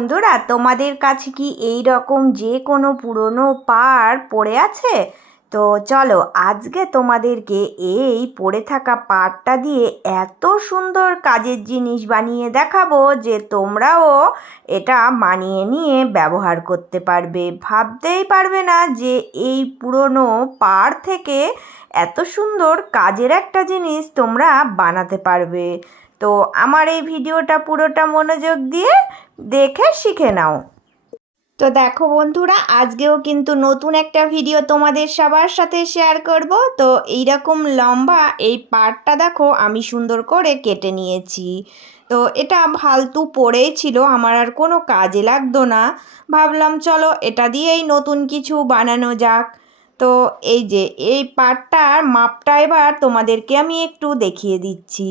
বন্ধুরা, তোমাদের কাছে কি এই রকম যে কোনো পুরনো পাড় পড়ে আছে? তো চলো আজকে তোমাদেরকে এই পড়ে থাকা পাড়টা দিয়ে এত সুন্দর কাজের জিনিস বানিয়ে দেখাবো যে তোমরাও এটা মানিয়ে নিয়ে ব্যবহার করতে পারবে। ভাবতেই পারবে না যে এই পুরনো পাড় থেকে এত সুন্দর কাজের একটা জিনিস তোমরা বানাতে পারবে। তো আমার এই ভিডিওটা পুরোটা মনোযোগ দিয়ে দেখে শিখে নাও। তো দেখো বন্ধুরা, আজকেও কিন্তু নতুন একটা ভিডিও তোমাদের সবার সাথে শেয়ার করব। তো এইরকম লম্বা এই পাড়টা দেখো আমি সুন্দর করে কেটে নিয়েছি। তো এটা ফালতু পড়েই ছিল, আমার আর কোনো কাজে লাগতো না। ভাবলাম চলো এটা দিয়েই নতুন কিছু বানানো যাক। তো এই যে এই পাড়টার মাপটা এবার তোমাদেরকে আমি একটু দেখিয়ে দিচ্ছি।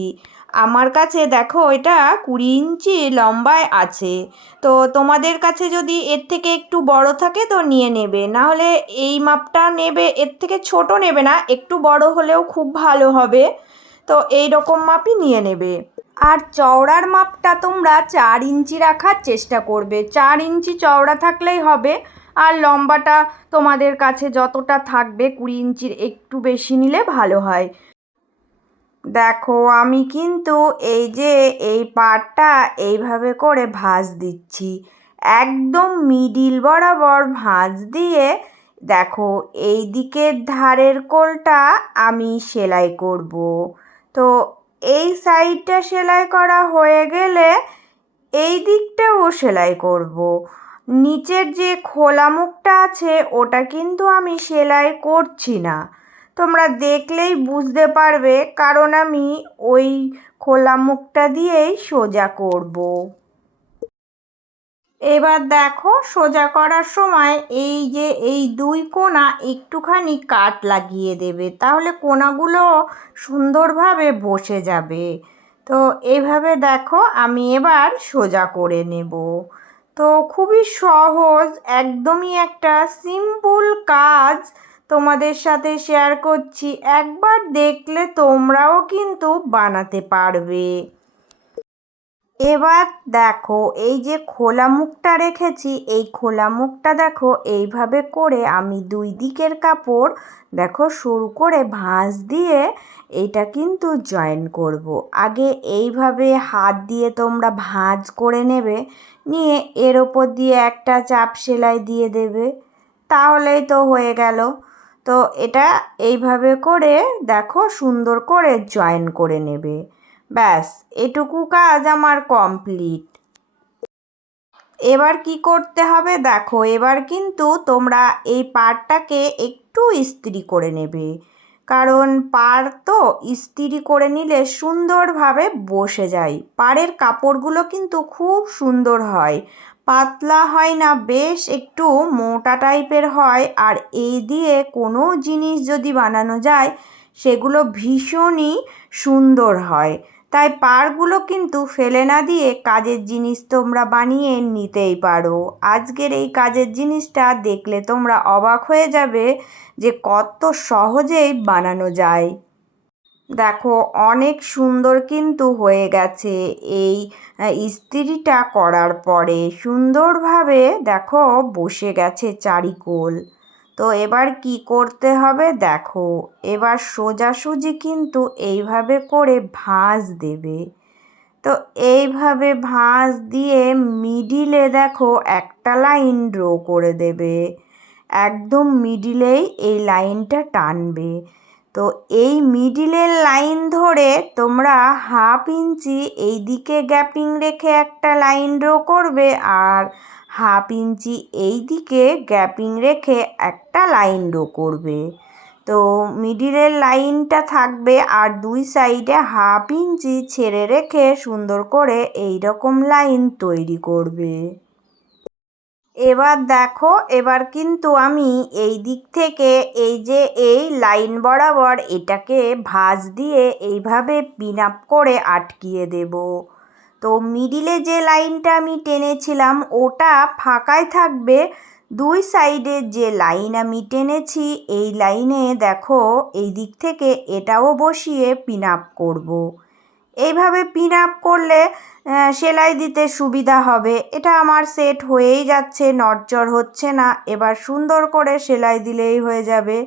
আমার কাছে দেখো এটা 20 ইঞ্চি লম্বায় আছে। তো তোমাদের কাছে যদি এর থেকে একটু বড় থাকে তো নিয়ে নেবে, না হলে এই মাপটা নেবে, এর থেকে ছোট নেবে না, একটু বড় হলেও খুব ভালো হবে। তো এই রকম মাপই নিয়ে নেবে। আর চওড়ার মাপটা তোমরা 4 ইঞ্চি রাখার চেষ্টা করবে, 4 ইঞ্চি চওড়া থাকলেই হবে। আর লম্বাটা তোমাদের কাছে যতটা থাকবে, 20 ইঞ্চির একটু বেশি নিলে ভালো হয়। দেখো আমি কিন্তু এই যে এই পাড়টা এইভাবে করে ভাঁজ দিচ্ছি, একদম মিডিল বরাবর ভাঁজ দিয়ে দেখো এই দিকের ধারের কোলটা আমি সেলাই করব। তো এই সাইডটা সেলাই করা হয়ে গেলে এই দিকটাও সেলাই করব। নিচের যে খোলা মুখটা আছে ওটা কিন্তু আমি সেলাই করছি না, তোমরা দেখলেই বুঝতে পারবে, কারণ আমি ওই খোলা মুখটা দিয়েই সোজা করব। এবার দেখো সোজা করার সময় এই যে এই দুই কোণা একটুখানি কাট লাগিয়ে দেবে, তাহলে কোণাগুলো সুন্দরভাবে বসে যাবে। তো এইভাবে দেখো আমি এবার সোজা করে নেব। তো খুবই সহজ, একদমই একটা সিম্পল কাজ তোমাদের সাথে শেয়ার করছি। একবার দেখলে তোমরাও কিন্তু বানাতে পারবে। এবার দেখো এই যে খোলা মুখটা রেখেছি, এই খোলা মুখটা দেখো এইভাবে করে আমি দুই দিকের কাপড় দেখো সরু করে ভাঁজ দিয়ে এইটা কিন্তু জয়েন করব। আগে এইভাবে হাত দিয়ে তোমরা ভাঁজ করে নেবে, নিয়ে এর ওপর দিয়ে একটা চাপ সেলাই দিয়ে দেবে, তাহলেই তো হয়ে গেল। তো এটা এইভাবে করে দেখো সুন্দর করে জয়েন করে নেবে। ব্যাস, এটুকু কাজ আমার কমপ্লিট। এবার কি করতে হবে দেখো, এবার কিন্তু তোমরা এই পাড়টাকে একটু ইস্ত্রি করে নেবে, কারণ পাড় তো ইস্ত্রি করে নিলে সুন্দরভাবে বসে যায়। পাড়ের কাপড়গুলো কিন্তু খুব সুন্দর হয়, পাতলা হয় না, বেশ একটু মোটা টাইপের হয়। আর এই দিয়ে কোনো জিনিস যদি বানানো যায় সেগুলো ভীষণই সুন্দর হয়। তাই পাড়গুলো কিন্তু ফেলে না দিয়ে কাজের জিনিস তোমরা বানিয়ে নিতেই পারো। আজকের এই কাজের জিনিসটা দেখলে তোমরা অবাক হয়ে যাবে যে কত সহজেই বানানো যায়। দেখো অনেক সুন্দর কিন্তু হয়ে গেছে এই ইস্ত্রিটা করার পরে, সুন্দরভাবে দেখো বসে গেছে চারিকোল। তো এবার কি করতে হবে দেখো, এবার সোজাসুজি কিন্তু এইভাবে করে ভাঁজ দেবে। তো এইভাবে ভাঁজ দিয়ে মিডিলে দেখো একটা লাইন ড্র করে দেবে, একদম মিডিলেই এই লাইনটা টানবে। তো এই মিডিলের লাইন ধরে তোমরা 1/2 ইঞ্চি এই দিকে গ্যাপিং রেখে একটা লাইন ড্র করবে, আর 1/2 ইঞ্চি এই দিকে গ্যাপিং রেখে একটা লাইন ড্র করবে। তো মিডিলের লাইনটা থাকবে, আর দুই সাইডে 1/2 ইঞ্চি ছেড়ে রেখে সুন্দর করে এই রকম লাইন তৈরি করবে। এবার দেখো, এবার কিন্তু আমি এই দিক থেকে এই যে এই লাইন বরাবর এটাকে ভাঁজ দিয়ে এইভাবে পিন আপ করে আটকিয়ে দেব। তো মিডিলে যে লাইনটা আমি টেনেছিলাম ওটা ফাঁকাই থাকবে, দুই সাইডে যে লাইন আমি টেনেছি এই লাইনে দেখো এই দিক থেকে এটাও বসিয়ে পিন আপ করব। এইভাবে পিন আপ করলে সেলাই দিতে সুবিধা হবে। এটা আমার সেট হয়েই যাচ্ছে, নড়চড় হচ্ছে না, এবার সুন্দর করে সেলাই দিলেই হয়ে যাবে।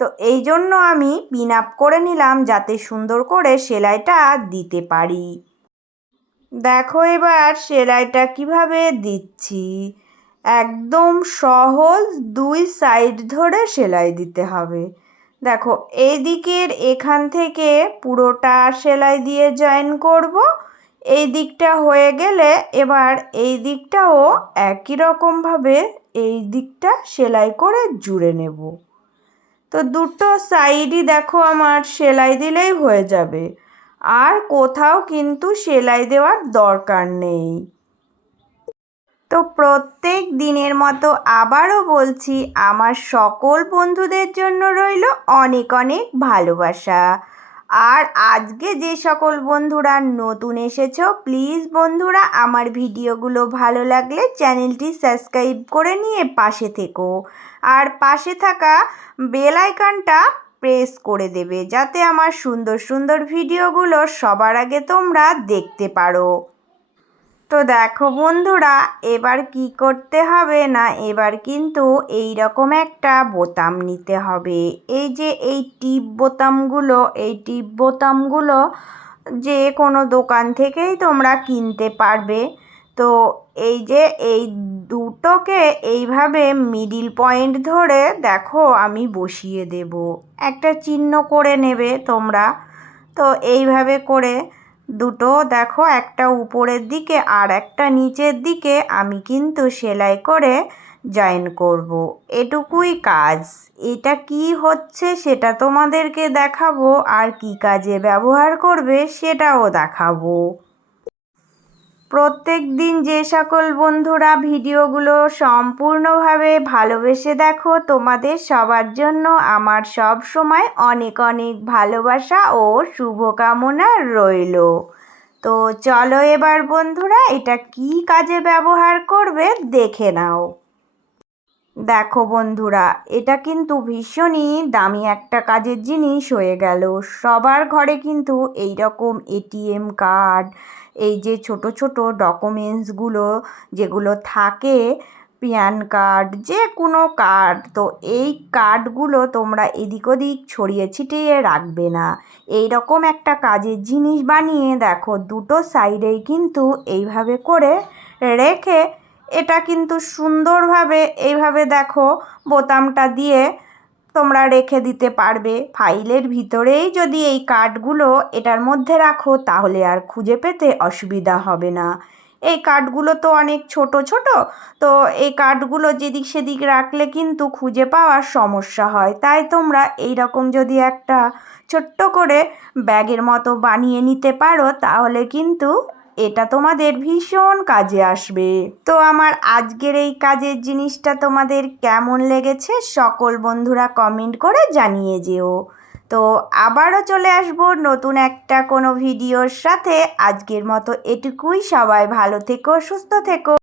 তো এই জন্য আমি পিন আপ করে নিলাম যাতে সুন্দর করে সেলাইটা দিতে পারি। দেখো এবার সেলাইটা কিভাবে দিচ্ছি। একদম সহজ, দুই সাইড ধরে সেলাই দিতে হবে। দেখো এই দিকের এখান থেকে পুরোটা সেলাই দিয়ে জয়েন করব। এই দিকটা হয়ে গেলে এবার এই দিকটাও একই রকমভাবে এই দিকটা সেলাই করে জুড়ে নেব। তো দুটো সাইডই দেখো আমার সেলাই দিলেই হয়ে যাবে, আর কোথাও কিন্তু সেলাই দেওয়ার দরকার নেই। তো প্রত্যেক দিনের মতো আবারও বলছি, আমার সকল বন্ধুদের জন্য রইল অনেক অনেক ভালোবাসা। আর আজকে যে সকল বন্ধুরা নতুন এসেছো, প্লিজ বন্ধুরা আমার ভিডিওগুলো ভালো লাগলে চ্যানেলটি সাবস্ক্রাইব করে নিয়ে পাশে থেকো, আর পাশে থাকা বেল আইকনটা প্রেস করে দেবে যাতে আমার সুন্দর সুন্দর ভিডিওগুলো সবার আগে তোমরা দেখতে পারো। তো দেখো বন্ধুরা, এবার কি করতে হবে না, এবার কিন্তু এই রকম একটা বোতাম নিতে হবে। এই যে এই টিপ বোতামগুলো, এই টিপ বোতামগুলো যে কোনো দোকান থেকেই তোমরা কিনতে পারবে। তো এই যে এই দুটোকে এইভাবে মিডিল পয়েন্ট ধরে দেখো আমি বসিয়ে দেব, একটা চিহ্ন করে নেবে তোমরা। তো এইভাবে করে দুটো দেখো, একটা উপরের দিকে আর একটা নিচের দিকে আমি কিন্তু সেলাই করে জয়েন করব। এটুকুই কাজ। এটা কি হচ্ছে সেটা তোমাদেরকে দেখাবো, আর কি কাজে ব্যবহার করবে সেটাও দেখাবো। প্রত্যেক দিন যে সকল বন্ধুরা ভিডিওগুলো সম্পূর্ণভাবে ভালোবেসে দেখো, তোমাদের সবার জন্য আমার সব সময় অনেক অনেক ভালোবাসা ও শুভকামনা রইল। তো চলো এবার বন্ধুরা এটা কি কাজে ব্যবহার করবে দেখে নাও। দেখো বন্ধুরা, এটা কিন্তু ভীষণই দামি একটা কাজের জিনিস হয়ে গেল। সবার ঘরে কিন্তু এই রকম এটিএম কার্ড, এই যে ছোট ছোট ডকুমেন্টসগুলো যেগুলো থাকে, প্যান কার্ড, যে কোনো কার্ড, তো এই কার্ডগুলো তোমরা এদিক ওদিক ছড়িয়ে ছিটিয়ে রাখবে না। এই রকম একটা কাজের জিনিস বানিয়ে দেখো দুটো সাইডেই কিন্তু এইভাবে করে রেখে, এটা কিন্তু সুন্দরভাবে এইভাবে দেখো বোতামটা দিয়ে তোমরা রেখে দিতে পারবে। ফাইলের ভিতরেই যদি এই কার্ডগুলো এটার মধ্যে রাখো তাহলে আর খুঁজে পেতে অসুবিধা হবে না। এই কার্ডগুলো তো অনেক ছোট ছোট, তো এই কার্ডগুলো যেদিক সেদিক রাখলে কিন্তু খুঁজে পাওয়ার সমস্যা হয়। তাই তোমরা এই রকম যদি একটা ছোট্ট করে ব্যাগের মতো বানিয়ে নিতে পারো তাহলে কিন্তু এটা তোমাদের ভীষণ কাজে আসবে। তো আমার আজকের এই কাজের জিনিসটা তোমাদের কেমন লেগেছে সকল বন্ধুরা কমেন্ট করে জানিয়ে যেও। তো আবারও চলে আসবো নতুন একটা কোনো ভিডিওর সাথে। আজকের মতো এটুকুই। সবাই ভালো থেকো, সুস্থ থেকো।